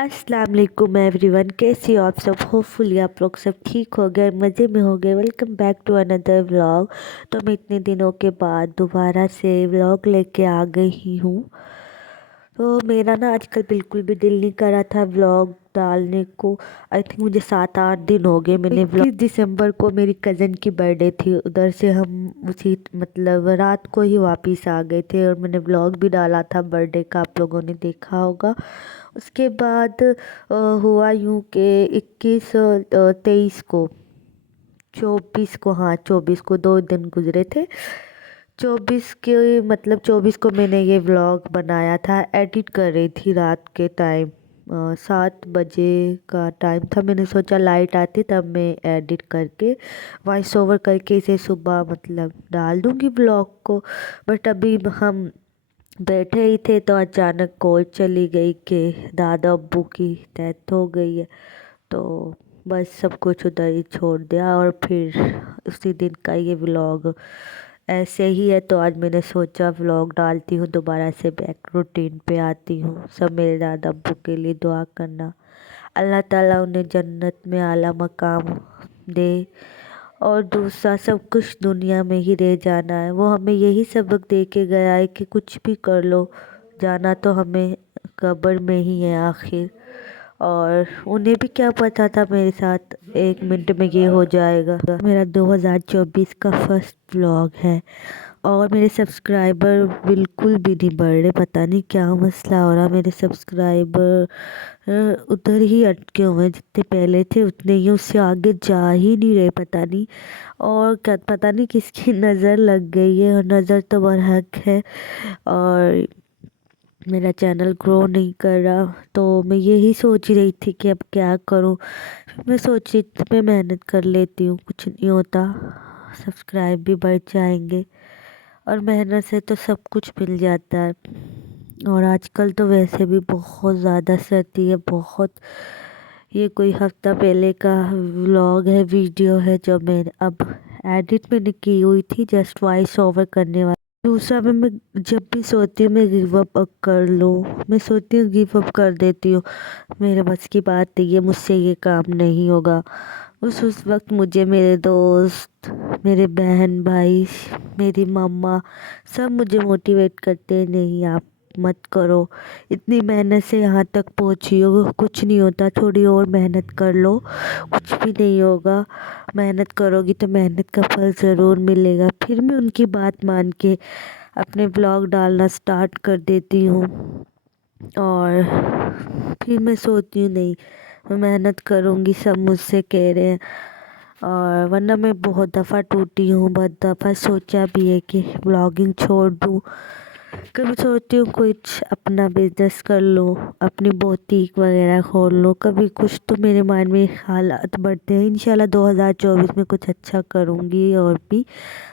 अस्सलाम वालेकुम एवरीवन, कैसी हो आप सब। होपफुली आप लोग सब ठीक हो गए, मज़े में हो गए। Welcome back to another vlog. तो मैं इतने दिनों के बाद दोबारा से व्लॉग लेके आ गई हूँ। तो मेरा ना आजकल बिल्कुल भी दिल नहीं कर रहा था व्लॉग डालने को। आई थिंक मुझे 7-8 दिन हो गए। मैंने 21 दिसंबर को मेरी कज़न की बर्थडे थी, उधर से हम उसी मतलब रात को ही वापस आ गए थे और मैंने व्लॉग भी डाला था बर्थडे का, आप लोगों ने देखा होगा। उसके बाद हुआ यूँ कि 24 को 2 दिन गुजरे थे। 24 के मतलब 24 को मैंने ये व्लॉग बनाया था, एडिट कर रही थी रात के टाइम। 7 बजे का टाइम था। मैंने सोचा लाइट आती तब मैं एडिट करके वॉइस ओवर करके इसे सुबह मतलब डाल दूँगी व्लॉग को। बट अभी हम बैठे ही थे तो अचानक कॉल चली गई कि दादा अब्बू की डेथ हो गई है। तो बस सब कुछ उधर ही छोड़ दिया और फिर उसी दिन का ये व्लॉग ऐसे ही है। तो आज मैंने सोचा व्लॉग डालती हूँ, दोबारा से बैक रूटीन पे आती हूँ। सब मेरे दादा अब्बू के लिए दुआ करना, अल्लाह ताला उन्हें जन्नत में आला मकाम दे। और दूसरा, सब कुछ दुनिया में ही रह जाना है। वो हमें यही सबक दे के गया है कि कुछ भी कर लो, जाना तो हमें कब्र में ही है आखिर। और उन्हें भी क्या पता था मेरे साथ 1 मिनट में ये हो जाएगा। मेरा 2024 का फर्स्ट व्लॉग है और मेरे सब्सक्राइबर बिल्कुल भी नहीं बढ़ रहे। पता नहीं क्या मसला हो रहा। मेरे सब्सक्राइबर उधर ही अटके हुए हैं, जितने पहले थे उतने ही, उससे आगे जा ही नहीं रहे। पता नहीं और क्या, पता नहीं किसकी नज़र लग गई है, और नज़र तो बरहक है। और मेरा चैनल ग्रो नहीं कर रहा, तो मैं यही सोच रही थी कि अब क्या करूं। मैं सोची इस पे मेहनत कर लेती हूँ, कुछ नहीं होता, सब्सक्राइब भी बढ़ जाएंगे और मेहनत से तो सब कुछ मिल जाता है। और आजकल तो वैसे भी बहुत ज़्यादा सर्दी है, बहुत। ये कोई हफ्ता पहले का व्लॉग है, वीडियो है, जो मैं अब एडिट मैंने की हुई थी, जस्ट वॉइस ओवर करने वाली। दूसरा मैं जब भी सोती हूँ मैं गिव अप कर लूँ, मैं सोचती हूँ गिव अप कर देती हूँ, मेरे बस की बात नहीं है, मुझसे ये काम नहीं होगा। उस वक्त मुझे मेरे दोस्त, मेरे बहन भाई, मेरी मम्मा सब मुझे मोटिवेट करते हैं, नहीं आप मत करो, इतनी मेहनत से यहाँ तक पहुँची हो, कुछ नहीं होता, थोड़ी और मेहनत कर लो, कुछ भी नहीं होगा। मेहनत करोगी तो मेहनत का फल ज़रूर मिलेगा। फिर मैं उनकी बात मान के अपने ब्लॉग डालना स्टार्ट कर देती हूँ। और फिर मैं सोचती हूँ नहीं, मैं मेहनत करूँगी, सब मुझसे कह रहे हैं। और वरना मैं बहुत दफ़ा टूटी हूँ, बहुत दफ़ा सोचा भी है कि ब्लॉगिंग छोड़ दूँ। कभी सोचती हूँ कुछ अपना बिजनेस कर लूँ, अपनी बुटीक वगैरह खोल लूँ, कभी कुछ। तो मेरे माइंड में हालात बढ़ते हैं। इंशाल्लाह 2024 में कुछ अच्छा करूँगी और भी।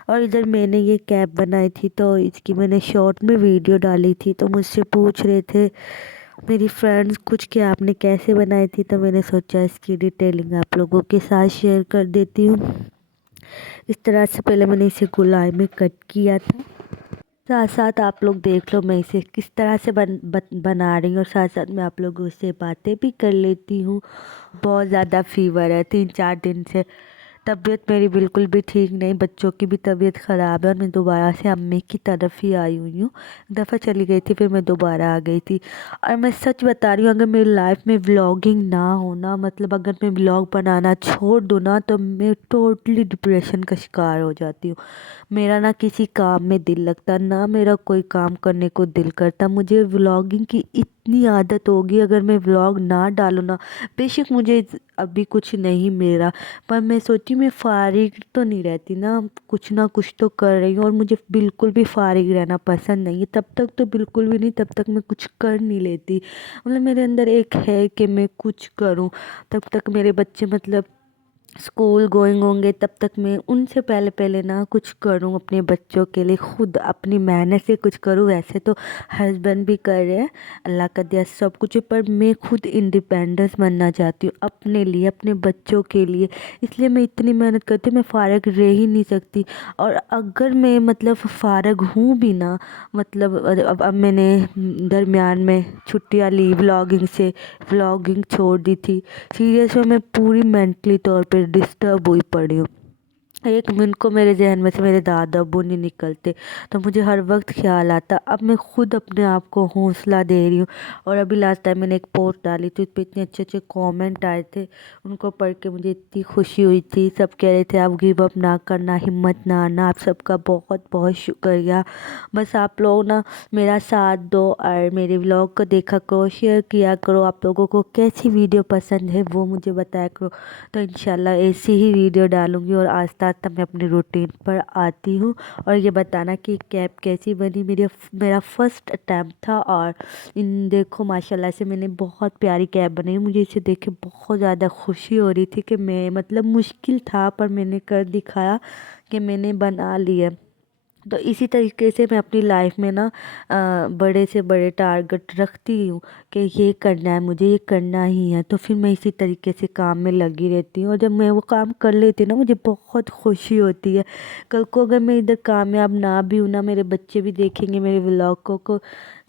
और इधर मैंने ये कैप बनाई थी, तो इसकी मैंने शॉर्ट में वीडियो डाली थी, तो मुझसे पूछ रहे थे मेरी फ्रेंड्स कुछ कि आपने कैसे बनाई थी। तो मैंने सोचा इसकी डिटेलिंग आप लोगों के साथ शेयर कर देती हूँ। इस तरह से पहले मैंने इसे गोलाई में कट किया था। साथ साथ आप लोग देख लो मैं इसे किस तरह से बना रही हूँ, और साथ साथ मैं आप लोगों से बातें भी कर लेती हूँ। बहुत ज़्यादा फीवर है, 3-4 दिन से तबीयत मेरी बिल्कुल भी ठीक नहीं, बच्चों की भी तबीयत ख़राब है। और मैं दोबारा से अम्मी की तरफ ही आई हुई हूँ। दफ़ा चली गई थी, फिर मैं दोबारा आ गई थी। और मैं सच बता रही हूँ, अगर मेरी लाइफ में व्लॉगिंग ना होना, मतलब अगर मैं व्लॉग बनाना छोड़ दूँ ना, तो मैं टोटली डिप्रेशन का शिकार हो जाती हूँ। मेरा ना किसी काम में दिल लगता, ना मेरा कोई काम करने को दिल करता। मुझे व्लॉगिंग की इतनी आदत होगी, अगर मैं व्लॉग ना डालूँ ना, बेशक मुझे अभी कुछ नहीं मिल रहा, पर मैं सोची मैं फारिग तो नहीं रहती ना कुछ तो कर रही हूँ। और मुझे बिल्कुल भी फारिग रहना पसंद नहीं है, तब तक तो बिल्कुल भी नहीं, तब तक मैं कुछ कर नहीं लेती। मतलब मेरे अंदर एक है कि मैं कुछ करूँ, तब तक मेरे बच्चे मतलब स्कूल गोइंग होंगे तब तक मैं उनसे पहले पहले ना कुछ करूं अपने बच्चों के लिए, खुद अपनी मेहनत से कुछ करूं। वैसे तो हस्बैंड भी कर रहे हैं, अल्लाह का दिया सब कुछ है, पर मैं खुद इंडिपेंडेंस बनना चाहती हूँ अपने लिए, अपने बच्चों के लिए। इसलिए मैं इतनी मेहनत करती हूँ, मैं फ़ारग रह ही नहीं सकती। और अगर मैं मतलब फ़ारग हूँ भी ना, मतलब अब मैंने दरमियान में छुट्टियाँ ली व्लॉगिंग से, व्लॉगिंग छोड़ दी थी। सीरियस में मैं पूरी मेंटली तौर पे डिस्टर्ब हुई पड़ी हूँ। एक मिनट को मेरे जहन में से मेरे दादा अब्बू नहीं निकलते, तो मुझे हर वक्त ख्याल आता। अब मैं खुद अपने आप को हौसला दे रही हूँ। और अभी लास्ट टाइम मैंने एक पोस्ट डाली थी, उस पर इतने अच्छे अच्छे कमेंट आए थे, उनको पढ़ के मुझे इतनी खुशी हुई थी। सब कह रहे थे आप गिव अप ना करना, हिम्मत ना आना। आप सबका बहुत बहुत शुक्रिया। बस आप लोग ना मेरा साथ दो और मेरे व्लॉग को देखा करो, शेयर किया करो। आप लोगों को कैसी वीडियो पसंद है वो मुझे बताया करो, तो इंशाल्लाह ऐसी ही वीडियो डालूंगी। और आस्ता आस्ता मैं अपनी रूटीन पर आती हूँ। और ये बताना कि कैब कैसी बनी। मेरा फर्स्ट अटैम्प्ट था, और इन देखो माशाल्लाह से मैंने बहुत प्यारी कैब बनाई। मुझे इसे देख के बहुत ज़्यादा खुशी हो रही थी कि मैं मतलब मुश्किल था पर मैंने कर दिखाया कि मैंने बना लिया। तो इसी तरीके से मैं अपनी लाइफ में ना बड़े से बड़े टारगेट रखती हूँ कि ये करना है, मुझे ये करना ही है। तो फिर मैं इसी तरीके से काम में लगी रहती हूँ, और जब मैं वो काम कर लेती हूँ ना मुझे बहुत खुशी होती है। कल को अगर मैं इधर कामयाब ना भी हूँ ना, मेरे बच्चे भी देखेंगे मेरे व्लॉग को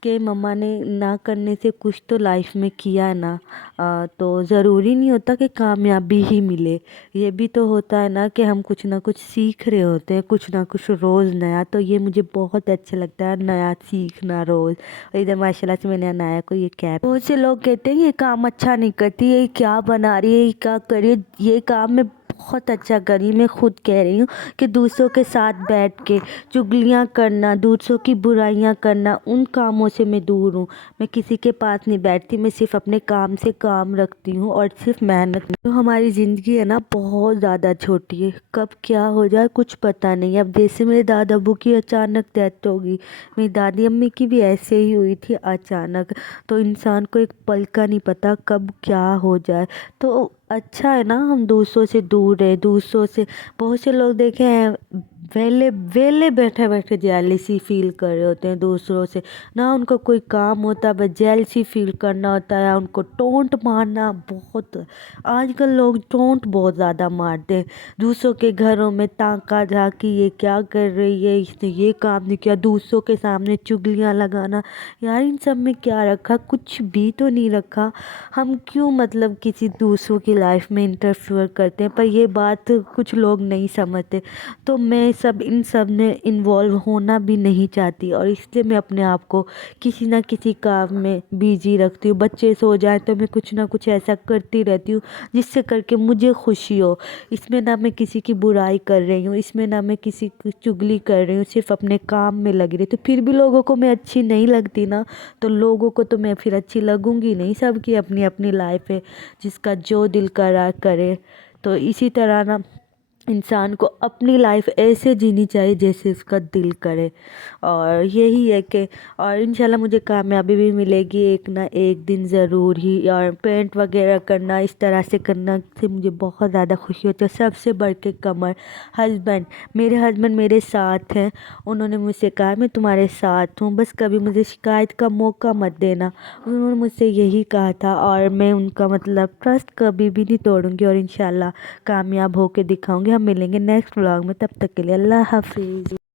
कि मम्मा ने ना करने से कुछ तो लाइफ में किया है ना। तो ज़रूरी नहीं होता कि कामयाबी ही मिले, ये भी तो होता है ना कि हम कुछ ना कुछ सीख रहे होते हैं, कुछ ना कुछ रोज़ नया। तो ये मुझे बहुत अच्छा लगता है, नया सीखना रोज़। और इधर माशाल्लाह से मैंने नया को ये कैप, बहुत से लोग कहते हैं ये काम अच्छा नहीं करती, ये क्या बना रही है, ये क्या कर रही है। ये काम मैं बहुत अच्छा करी, मैं खुद कह रही हूँ कि दूसरों के साथ बैठ के चुगलियाँ करना, दूसरों की बुराइयाँ करना, उन कामों से मैं दूर हूँ। मैं किसी के पास नहीं बैठती, मैं सिर्फ अपने काम से काम रखती हूँ और सिर्फ मेहनत। तो हमारी ज़िंदगी है ना बहुत ज़्यादा छोटी है, कब क्या हो जाए कुछ पता नहीं। अब जैसे मेरे दादा अब्बू की अचानक डेथ होगी, मेरी दादी अम्मी की भी ऐसे ही हुई थी अचानक। तो इंसान को एक पल का नहीं पता कब क्या हो जाए। तो अच्छा है ना हम दूसरों से दूर रहे, दूसरों से। बहुत से लोग देखे हैं वेले वेले बैठे बैठे जेलसी फील कर रहे होते हैं दूसरों से, ना उनको कोई काम होता, बस जेलसी फील करना होता है। उनको टोंट मारना बहुत, आजकल लोग टोंट बहुत ज़्यादा मारते हैं। दूसरों के घरों में ताका झाकी, ये क्या कर रही है, इसने ये काम नहीं किया, दूसरों के सामने चुगलियाँ लगाना। यार इन सब में क्या रखा, कुछ भी तो नहीं रखा। हम क्यों मतलब किसी दूसरों की लाइफ में इंटरफेयर करते हैं, पर ये बात कुछ लोग नहीं समझते। तो मैं इन सब में इन्वॉल्व होना भी नहीं चाहती, और इसलिए मैं अपने आप को किसी ना किसी काम में बिजी रखती हूँ। बच्चे सो जाए तो मैं कुछ ना कुछ ऐसा करती रहती हूँ जिससे करके मुझे खुशी हो। इसमें ना मैं किसी की बुराई कर रही हूँ, इसमें ना मैं किसी की चुगली कर रही हूँ, सिर्फ अपने काम में लगी रही। तो फिर भी लोगों को मैं अच्छी नहीं लगती ना, तो लोगों को तो मैं फिर अच्छी लगूंगी नहीं। सबकी अपनी अपनी लाइफ है, जिसका जो दिल करा करे। तो इसी तरह ना इंसान को अपनी लाइफ ऐसे जीनी चाहिए जैसे उसका दिल करे। और यही है कि और इंशाल्लाह मुझे कामयाबी भी मिलेगी एक ना एक दिन ज़रूर ही। और पेंट वगैरह करना, इस तरह से करना से मुझे बहुत ज़्यादा खुशी होती है। सबसे बढ़ के कमर, मेरे हस्बैंड मेरे साथ हैं। उन्होंने मुझसे कहा मैं तुम्हारे साथ हूँ, बस कभी मुझे शिकायत का मौका मत देना। उन्होंने मुझसे यही कहा था, और मैं उनका मतलब ट्रस्ट कभी भी नहीं तोड़ूंगी, और इंशाल्लाह कामयाब होके दिखाऊंगी। हम मिलेंगे नेक्स्ट व्लॉग में, तब तक के लिए अल्लाह हाफिज़।